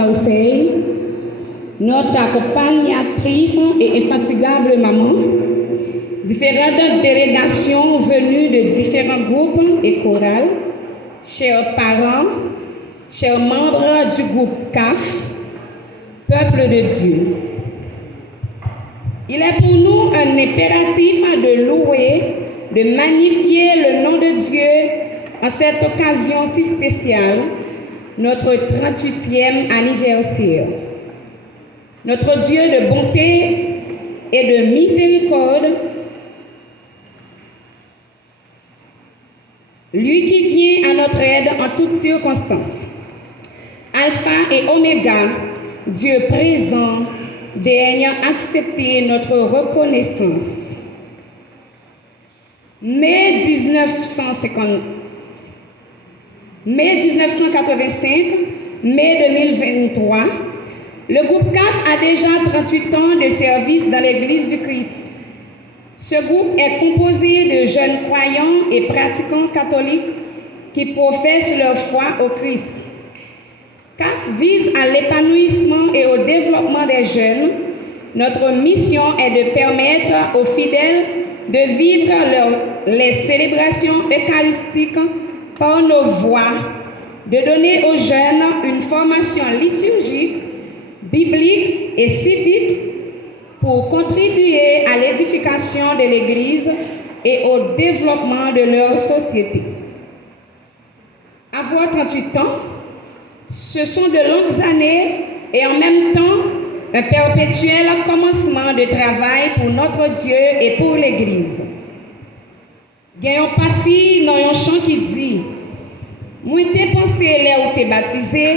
Marseille, notre accompagnatrice et infatigable maman, différentes délégations venues de différents groupes et chorales, chers parents, chers membres du groupe CAF, peuple de Dieu. Il est pour nous un impératif de louer, de magnifier le nom de Dieu en cette occasion si spéciale, notre 38e anniversaire. Notre Dieu de bonté et de miséricorde, lui qui vient à notre aide en toutes circonstances. Alpha et Oméga, Dieu présent, daigne accepter notre reconnaissance. Mai 1985, mai 2023, le groupe CAF a déjà 38 ans de service dans l'Église du Christ. Ce groupe est composé de jeunes croyants et pratiquants catholiques qui professent leur foi au Christ. CAF vise à l'épanouissement et au développement des jeunes. Notre mission est de permettre aux fidèles de vivre les célébrations eucharistiques par nos voix, de donner aux jeunes une formation liturgique, biblique et civique pour contribuer à l'édification de l'Église et au développement de leur société. Avoir 38 ans, ce sont de longues années et en même temps un perpétuel commencement de travail pour notre Dieu et pour l'Église. Gagnons parti dans un chant qui dit « Moi t'ai pensé là où t'es baptisé,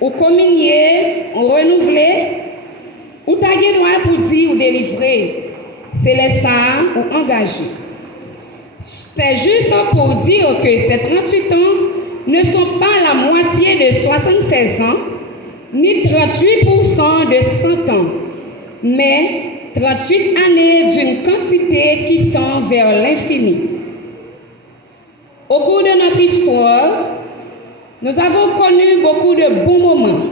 ou communié, ou renouvelé, ou t'as droit pour dire ou délivrer, c'est les ça ou engagé. » C'est juste pour dire que ces 38 ans ne sont pas la moitié de 76 ans, ni 38% de 100 ans, mais 38 années d'une quantité qui tend vers l'infini. Au cours de notre histoire, nous avons connu beaucoup de bons moments.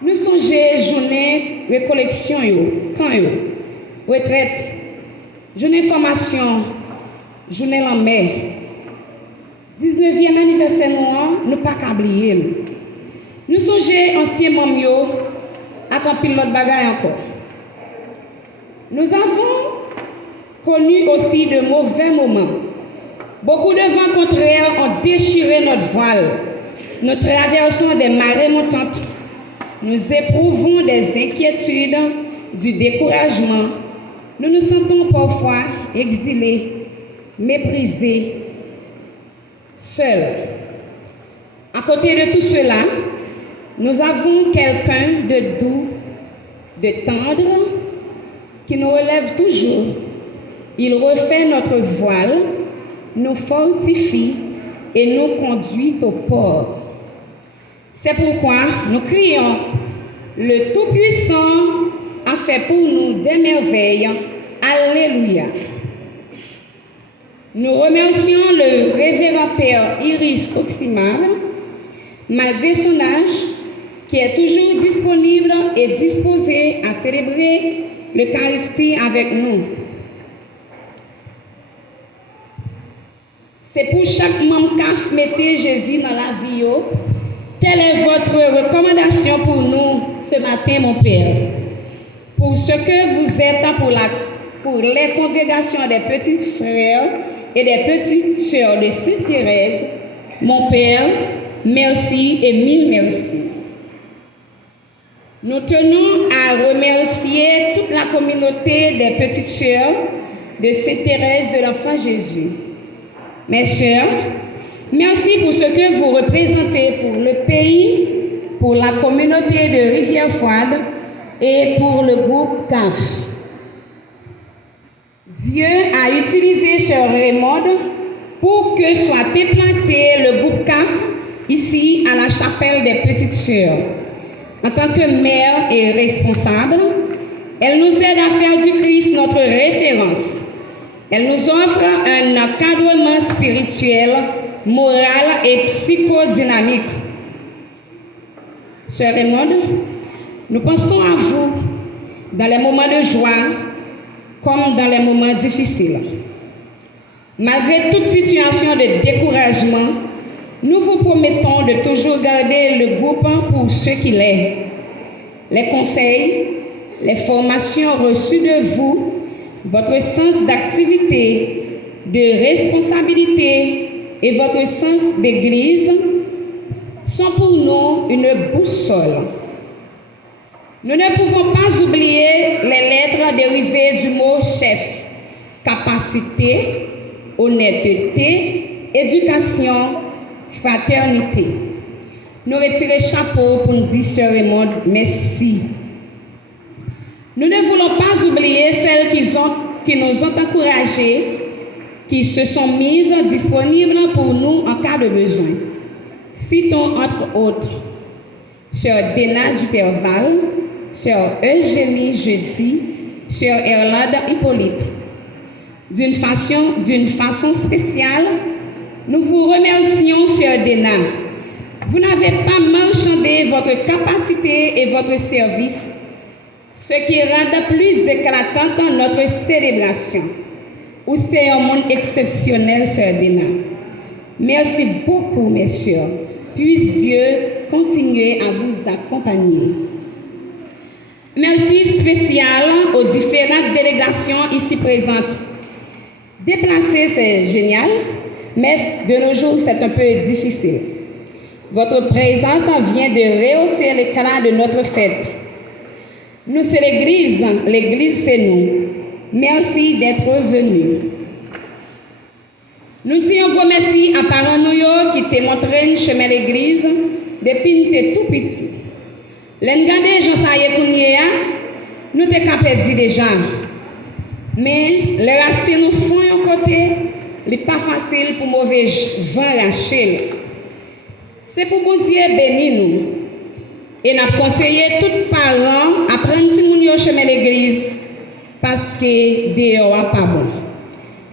Nous songeons journée récollection, camp, retraite, journée formation, journée en mer. 19e anniversaire nous pas oublier. Nous songeons ancien membres à camper l'autre bagaille encore. Nous avons connu aussi de mauvais moments. Beaucoup de vents contraires ont déchiré notre voile. Nous traversons des marées montantes. Nous éprouvons des inquiétudes, du découragement. Nous nous sentons parfois exilés, méprisés, seuls. À côté de tout cela, nous avons quelqu'un de doux, de tendre, qui nous relève toujours. Il refait notre voile, nous fortifie et nous conduit au port. C'est pourquoi nous crions, le Tout-Puissant a fait pour nous des merveilles. Alléluia. Nous remercions le révérend Père Iris Oximar, malgré son âge, qui est toujours disponible et disposé à célébrer l'Eucharistie avec nous. C'est pour chaque membre CAF, mettez Jésus dans la vie. Quelle est votre recommandation pour nous ce matin, mon Père? Pour ce que vous êtes pour les congrégations des petits frères et des petites sœurs de Sainte-Thérèse, mon Père, merci et mille merci. Nous tenons à remercier toute la communauté des petites sœurs de Sainte-Thérèse de l'Enfant Jésus. Mes sœurs, merci pour ce que vous représentez pour le pays, pour la communauté de Rivière-Froide et pour le groupe CAF. Dieu a utilisé Sœur Raymonde pour que soit implanté le groupe CAF ici à la chapelle des petites sœurs. En tant que mère et responsable, elle nous aide à faire du Christ notre référence. Elle nous offre un encadrement spirituel, moral et psychodynamique. Sœur Raymond, nous pensons à vous dans les moments de joie comme dans les moments difficiles. Malgré toute situation de découragement, nous vous promettons de toujours garder le groupe pour ce qu'il est. Les conseils, les formations reçues de vous, votre sens d'activité, de responsabilité et votre sens d'église sont pour nous une boussole. Nous ne pouvons pas oublier les lettres dérivées du mot chef: capacité, honnêteté, éducation, fraternité. Nous retirons chapeau pour nous dire, Sœur Raymond, merci. Nous ne voulons pas oublier celles qui nous ont encouragés, qui se sont mises disponibles pour nous en cas de besoin. Citons entre autres Sœur Dena Duperval, Sœur Eugénie Jeudi, Sœur Erlade Hippolyte. D'une façon spéciale, nous vous remercions, Sœur Dena. Vous n'avez pas marchandé votre capacité et votre service, ce qui rend plus éclatante notre célébration. Ou c'est un monde exceptionnel, Sœur Dena. Merci beaucoup, messieurs. Puisse Dieu continuer à vous accompagner. Merci spécial aux différentes délégations ici présentes. Déplacer, c'est génial, mais de nos jours, c'est un peu difficile. Votre présence vient de rehausser l'éclat de notre fête. Nous, c'est l'église, c'est nous. Merci d'être venus. Nous disons un gros merci à parents nous qui t'ont montré le chemin de l'église depuis que nous tout petit. L'engagement de Jean-Saïe nous t'es capable déjà. Mais les racines nous font un côté, ce n'est pas facile pour mauvais vent lâcher. C'est pour bon Dieu bénir nous. Et nous conseillé tous les parents à prendre le chemin de l'église parce que dehors n'est pas bon.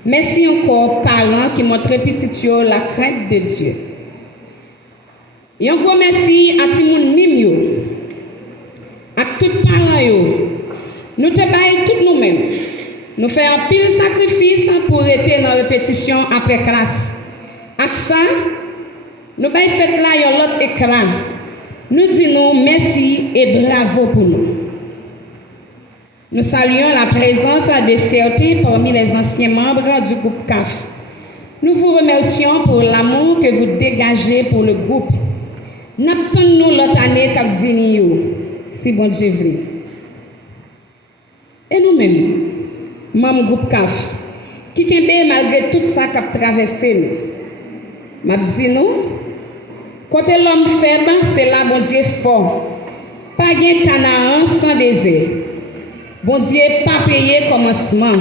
Merci encore parents qui montrent petit la crainte de Dieu. Et un gros merci à Timoun Mimio, à tous les parents. Nous te baillons tous nous-mêmes. Nous faisons un pile sacrifice pour être dans la répétition après classe. Avec ça, nous baillons fait là l'autre écran. Nous disons merci et bravo pour nous. Nous saluons la présence de certains parmi les anciens membres du groupe CAF. Nous vous remercions pour l'amour que vous dégagez pour le groupe. N'attendons-nous l'autre année qu'à venir, si bon Dieu veut. Et nous-mêmes, membres du groupe CAF, qui kembe malgré tout ça qu'a traversé nous. M'a dit nous, côté l'homme faible, c'est là bon Dieu fort. Pas de Canaan sans désert. Bon Dieu pas payé commencement.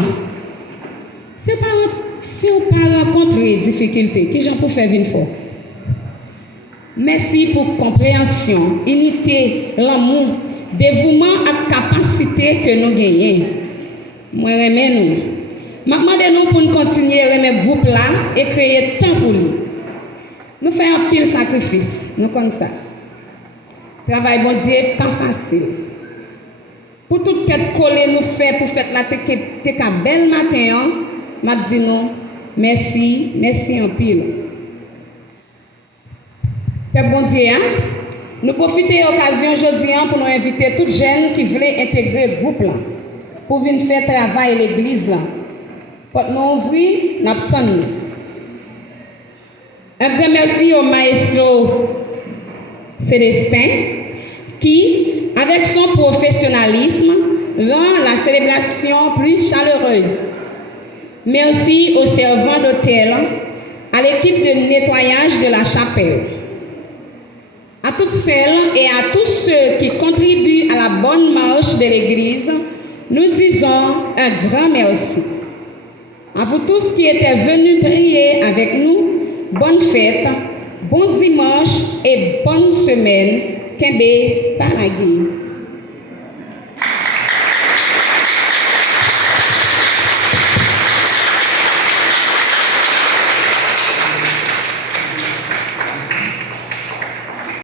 Si on pas rencontrer des difficultés, qui j'en peux faire une fois. Merci pour compréhension, unité, l'amour, dévouement et capacité que nous gagnons. Moi, remets nous. Maman de nous pour nous continuer à remettre groupe là et créer temps pour lui. Nous faisons un pile sacrifice, nous comme ça. Travail bon Dieu pas facile. Pour toute tête collée nous fait pour faire la tête belle matin, m'a dit non, merci en pile. Père bon Dieu, nous profitons de l'occasion aujourd'hui pour nous inviter toutes les jeunes qui veulent intégrer le groupe là, pour venir faire travail à l'église là. Pour nous ouvrir, nous attendons. Un grand merci au maestro Célestin qui, avec son professionnalisme, rend la célébration plus chaleureuse. Merci aux servants d'hôtel, à l'équipe de nettoyage de la chapelle. À toutes celles et à tous ceux qui contribuent à la bonne marche de l'Église, nous disons un grand merci. À vous tous qui étaient venus prier avec nous, bonne fête, bon dimanche et bonne semaine. Kembe Paragui.